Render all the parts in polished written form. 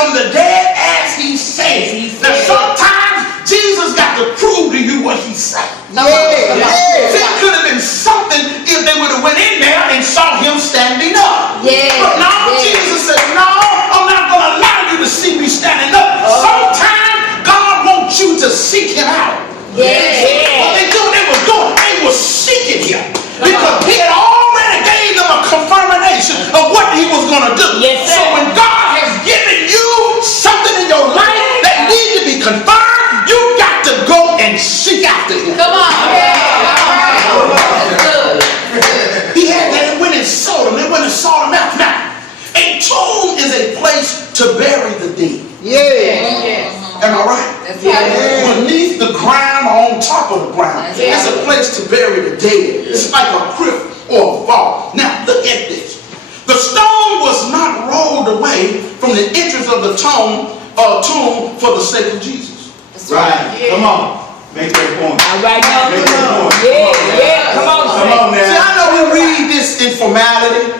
from the dead as he said. Now sometimes Jesus got to prove to you what he said. It could have been something if they would have went in there and saw him standing up. But now Jesus said, no, I'm not going to allow you to see me standing up. Sometimes God wants you to seek him out. What they was doing, they were seeking him. Because he had already gave them a confirmation of what he was going to do. So when God has given you something in your life that needs to be confirmed, you got to go and seek after him. Come on. He had that. They went and sought him. They went and sought him out. Now, a tomb is a place to bury the dead. Am I right? Beneath the ground or on top of the ground. That's a place to bury the dead. It's like a crypt or a vault. Now, look at this. The stone was not rolled away from the entrance of the tomb for the sake of Jesus. Come on. Make that point. All right, Make that point. Come on, man. See, I know we read this in formality.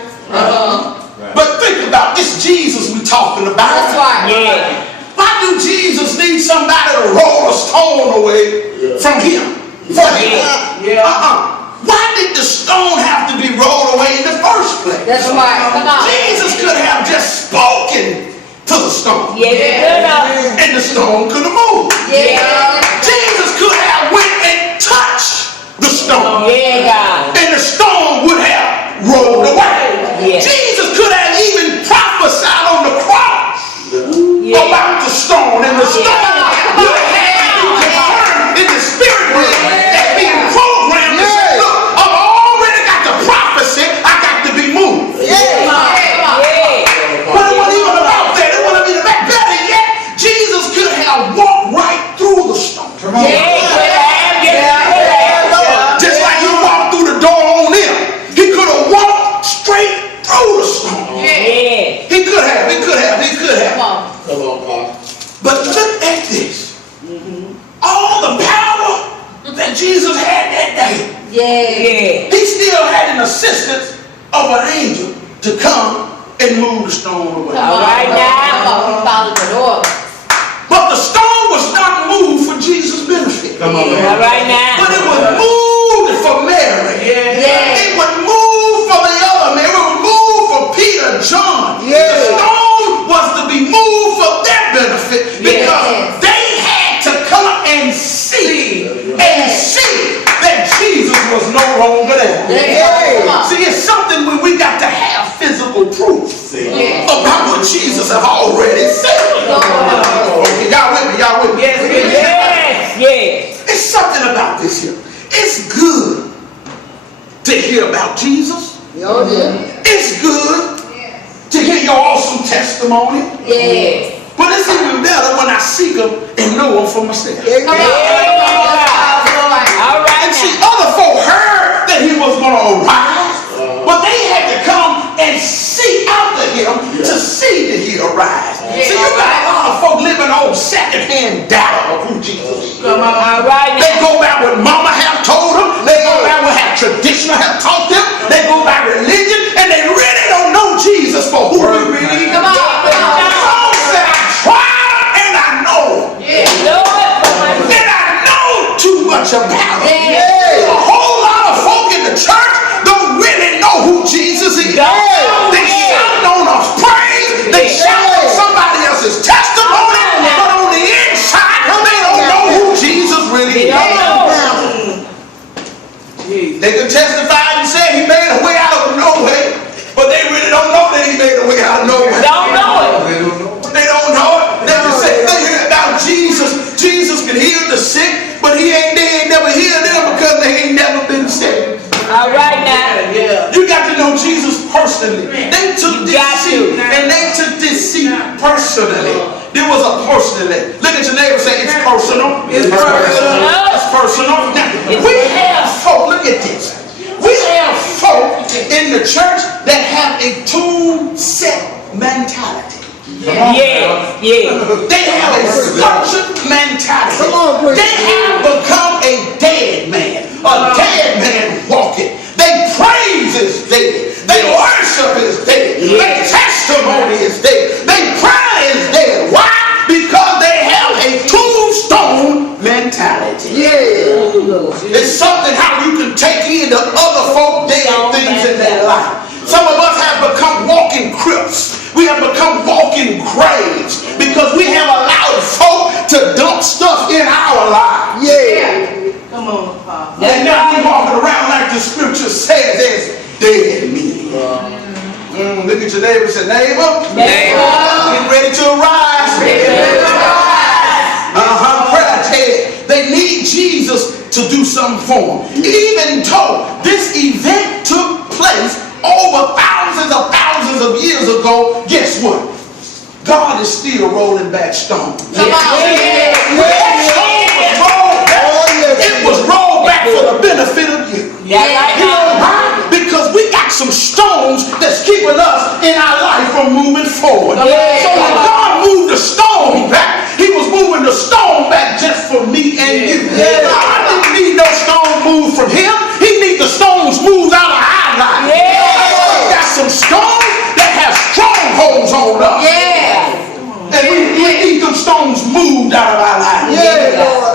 But think about this Jesus we talking about. That's right. Why do Jesus need somebody to roll a stone away from him? For him? Why did the stone have to be rolled away in the first place? That's right. Come on. Jesus could have just spoken to the stone. And the stone could have moved. Jesus could have went and touched the stone. And the stone would have rolled away. Jesus could have even prophesied on the cross about the stone, and the stone would have had to be confirmed in the spirit realm as being programmed to say, look, I've already got the prophecy, I got to be moved. But it wasn't even about that. It wasn't even that. Better yet, Jesus could have walked right through the stone. Just like he walked through the door on him. He could have walked straight through the stone. He could have. Come on, Pop. But look at this. All the power that Jesus had that day. He still had an assistance of an angel to come and move the stone away. But the stone was not moved for Jesus' benefit. Come on, man. But it was moved for Mary. It was moved for the other man. It was moved for Peter, John. The stone was to be moved for their benefit because they had to come and see that Jesus was no longer there. See, it's something when we got to have physical proof about what Jesus have already said. Okay, y'all with me? It's something about this here. It's good to hear about Jesus. It's good to hear your awesome testimony. But it's even better when I seek him and know him for myself. And see, other folk heard that he was going to arise, but they had to come and seek after him to see that he arise. See, you got a lot of folk living on secondhand data of who Jesus is. They go back what mama have told them. They go back what have traditional have taught them. They go by religion, and they really don't know Jesus for who he really is. Paul said, I tried and I know. And I know too much about it. A whole lot of folk in the church don't really know who Jesus is. They shout on a praise. They shout on somebody else's testimony. But on the inside, they don't know who Jesus really is. They can testify and say he made a way out of no way. But they really don't know that he made a way out of no way. They don't know it. They can say things about Jesus. Jesus can heal the sick, but they ain't never healed them because they ain't never been sick. You got to know Jesus personally. They took this seat and they took this seat personally. There was a personally. Look at your neighbor and say, it's personal. It's personal. Now, we have folk, look at this. We have folk in the church that have a tomb set mentality. They have a structured mentality. They have become a dead man. A dead man walking. They praise his dead. They worship his dead. Their testimony is dead. They prayer is dead. walking graves because we have allowed folk to dump stuff in our lives. Yeah. Come on, Papa. And now we're walking around like the scripture says as dead men. Look at your neighbor and say, neighbor, get ready to arise. Prayer Ted. They need Jesus to do something for them. Even though this event took place over thousands of years ago, guess what? God is still rolling back stones. It was rolled back for the benefit of you. You know why? Because we got some stones that's keeping us in our life from moving forward. So when God moved the stone back, he was moving the stone back just for me and you. God didn't need no stone moved from him. He needs the stones moved out of our life. We got some stones that have strongholds on us. And we need them stones moved out of our lives.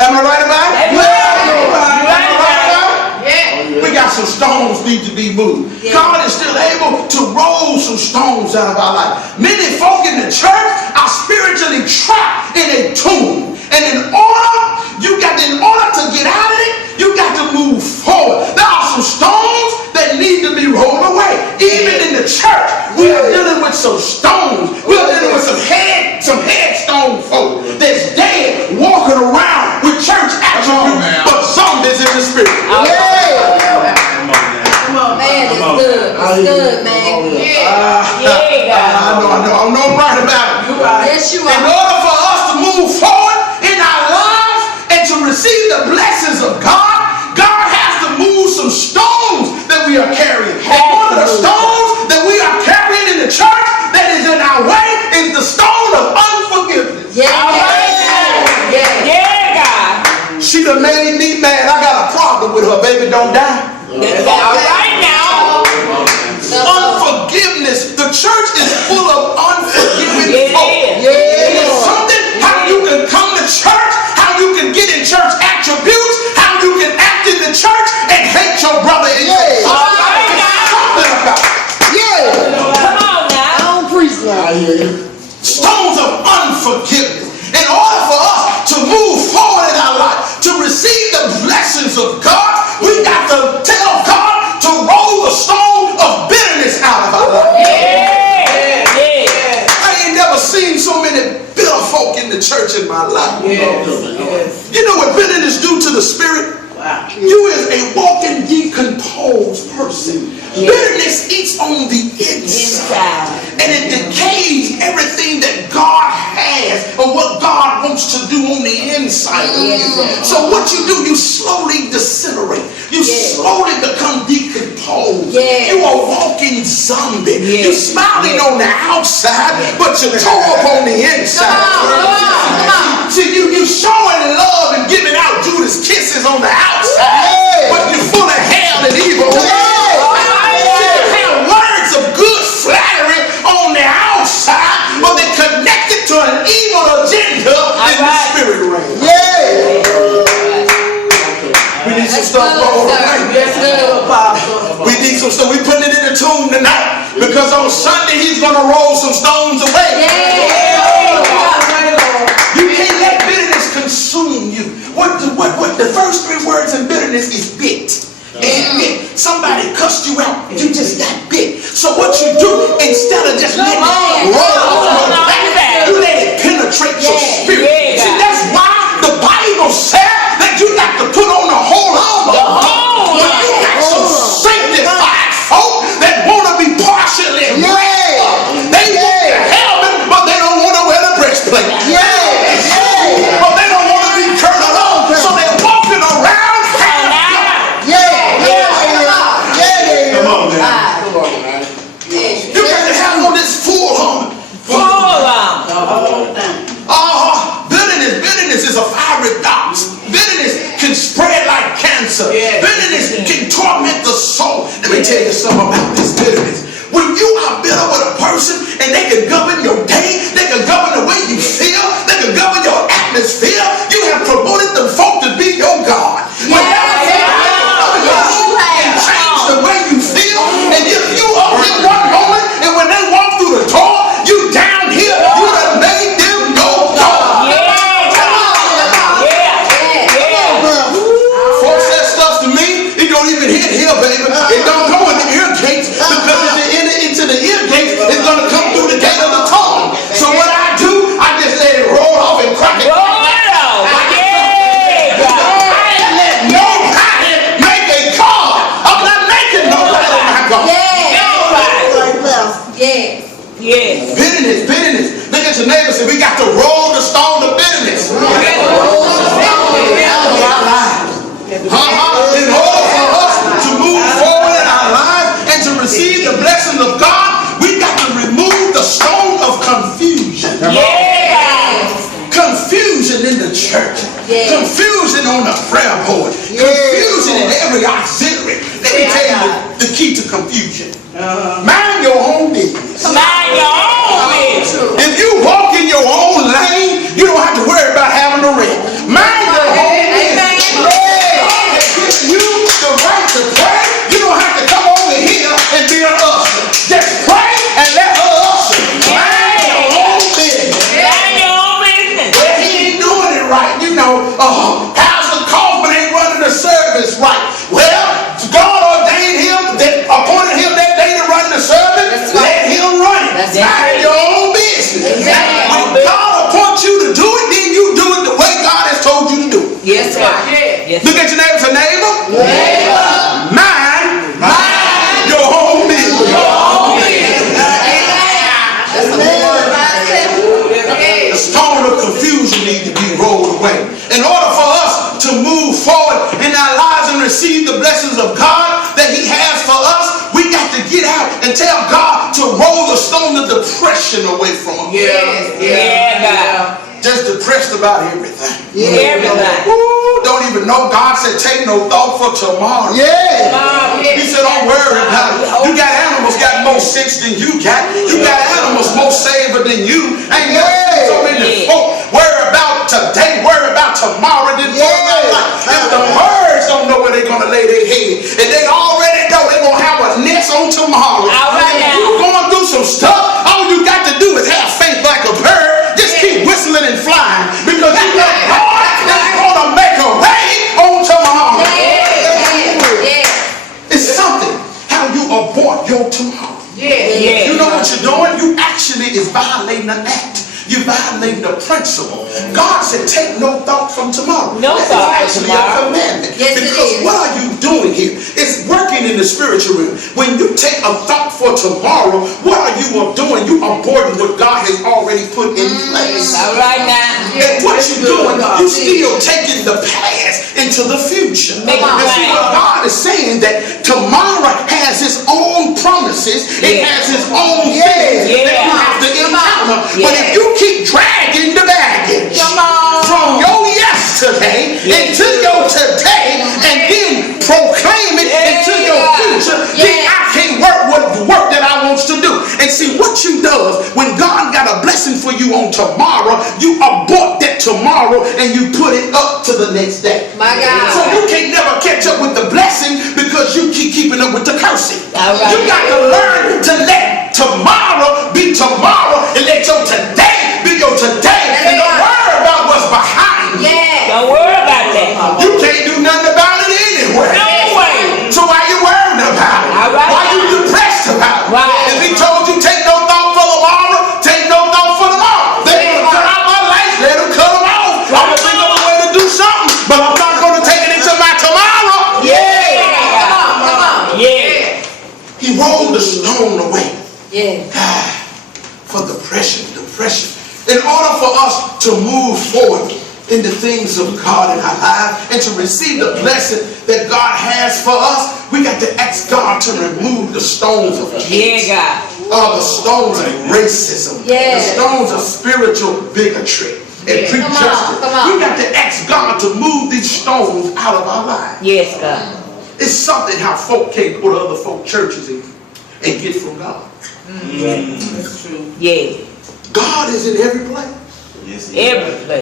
Am I right about it? We got some stones need to be moved. God is still able to roll some stones out of our life. Many folk in the church are spiritually trapped in a tomb. And in order to get out of it, you got to move forward. There are some stones that need to be rolled away. Even in the church, we are dealing with some stones. We are dealing with some headstone folk that's dead, walking around with church attributes, but zombies in the spirit. Man, it's good. It's good, man. I know I'm right about it. Yes, you In are. order for us to move forward in our lives and to receive the blessings of God, God has to move some stones that we are carrying. And one of the stones that we are carrying in the church that is in our way is the stone of unforgiveness. She done made me mad. I got a problem with her. Baby, don't die. Unforgiveness. The church is full of unforgiving folk. It's something how you can come to church, how you can get in church attributes, how you can act in the church and hate your brother and your sister. Something about it. Come on now. I don't preach now. Stones of unforgiveness. In order for us to move forward in our life, to receive the blessings of God, we got to tell God to roll the stone of bitterness out of our life. I ain't never seen so many bitter folk in the church in my life. You know what bitterness do to the spirit? You is a walking decomposed person. Bitterness eats on the inside. And it decays everything that God has or what God wants to do on the inside of you. So what you do, you slowly disintegrate. You slowly become decomposed. You are a walking zombie. You're smiling on the outside, but you're tore up on the inside. See, you showing love and giving out Judas kisses on the outside, but you're full of hell and evil. You have words of good flattery on the outside, but they're connected to an evil agenda in the spirit realm. We need some stuff rolled away. We need some stuff. We putting it in the tomb tonight because on Sunday he's going to roll some stones away. You can't let bitterness consume you. What the first three words in bitterness is bit. And bit. Somebody cussed you out. You just got bit. So what you do, instead of just letting it roll off your back, you let it penetrate your spirit. See, that's why the Bible said that you got to put on the whole armor. But you got some sanctified folk that want to be partially raised up. They want the helmet, but they don't want to wear the breastplate. But they don't want to be girded on. So they're walking around. Come on, man. You got to have on this full armor. Bitterness is a fiery dart. Bitterness can spread like cancer. Bitterness can torment the soul. Let me tell you something about this bitterness. When you are bitter with a person and they can govern your day, they can govern the way you feel, they can govern your atmosphere, you have promoted them folk to be your God. Change the way you feel, and if you up here one moment and when they walk through the door, you down here, you church. Yeah. Confusion on the prayer board. Confusion in every auxiliary. Let me tell you the key to confusion. Mind your own business. Mind your own business. If you walk in your own lane, you don't have to worry about having a wreck. Mind your own business. You the right to pray. You don't have to come over here and be an usher. Just pray and let her usher. Mind your own business. Mind your own business. Well, he ain't doing it right. You know, Pastor Kaufman ain't running the service right. Well, God ordained him, that appointed him that day to run the service. Let him run it. Mind your own business. When God appoints you to do it, then you do it the way God has told you to do it. Yes, right. Yes. Look at your neighbor, say, neighbor. Mind your own business. That's a word. The stone of confusion needs to be rolled away. In order for us to move forward in our lives and receive the blessings of God that He has for us, we got to get out and tell God to roll the stone of depression away from us. Yeah, God. Just depressed about everything. Everything. Ooh, don't even know. God said, take no thought for tomorrow. He said, don't worry about it. You got animals got more sense than you got. You got animals more savor than you. Ain't never seen so many folk worry about today, worry about tomorrow, then worry about life. If the birds don't know where they're going to lay their head, and they already know they're going to have a nest on tomorrow. All right, If you're going through some stuff, all you got to do is have faith like a bird. Just keep whistling and flying, because you know God is going to make a way on tomorrow. It's something how you abort your tomorrow. Yeah. You know what you're doing? You actually is violating an act. You're violating the principle. God said, take no thought from tomorrow. No That's thought for actually tomorrow. a commandment. Yes, it because is. what are you doing here? It's working in the spiritual realm. When you take a thought for tomorrow, what are you doing? You aborting what God has already put in place. All right now. And what you're doing, you still taking the past into the future. Make it And see plain. what God is saying, that tomorrow has its own promises. It Yeah. has its own things that you have to encounter. But if you keep dragging the baggage from your yesterday into your today, and then proclaim it into your future, then I can't work with the work that I want to do. And see what you does when God got a blessing for you on tomorrow, you abort that tomorrow and you put it up to the next day. My God. So you can't never catch up with the blessing because you keep keeping up with the cursing. All right. You got to learn to let tomorrow be tomorrow and let your today be your today. And don't worry about what's behind you. Don't worry about that. You can't do nothing about it anyway. No way. So why you worried about it? All right. Why you depressed about it? Right. If He told you take no thought for tomorrow, take no thought for tomorrow. They gonna cut out my life, let them cut them off. I'm gonna think of a way to do something, but I'm not gonna take it into my tomorrow. Come on. Yeah. He rolled the stone away. Yeah. For depression. In order for us to move forward in the things of God in our life and to receive the blessing that God has for us, we got to ask God to remove the stones of hate. Yeah, The stones of racism. Yeah. The stones of spiritual bigotry and prejudice. Come on. We got to ask God to move these stones out of our lives. Yes, God. It's something how folk can't go to other folk churches and get from God. Yeah. God is in every place. Every place.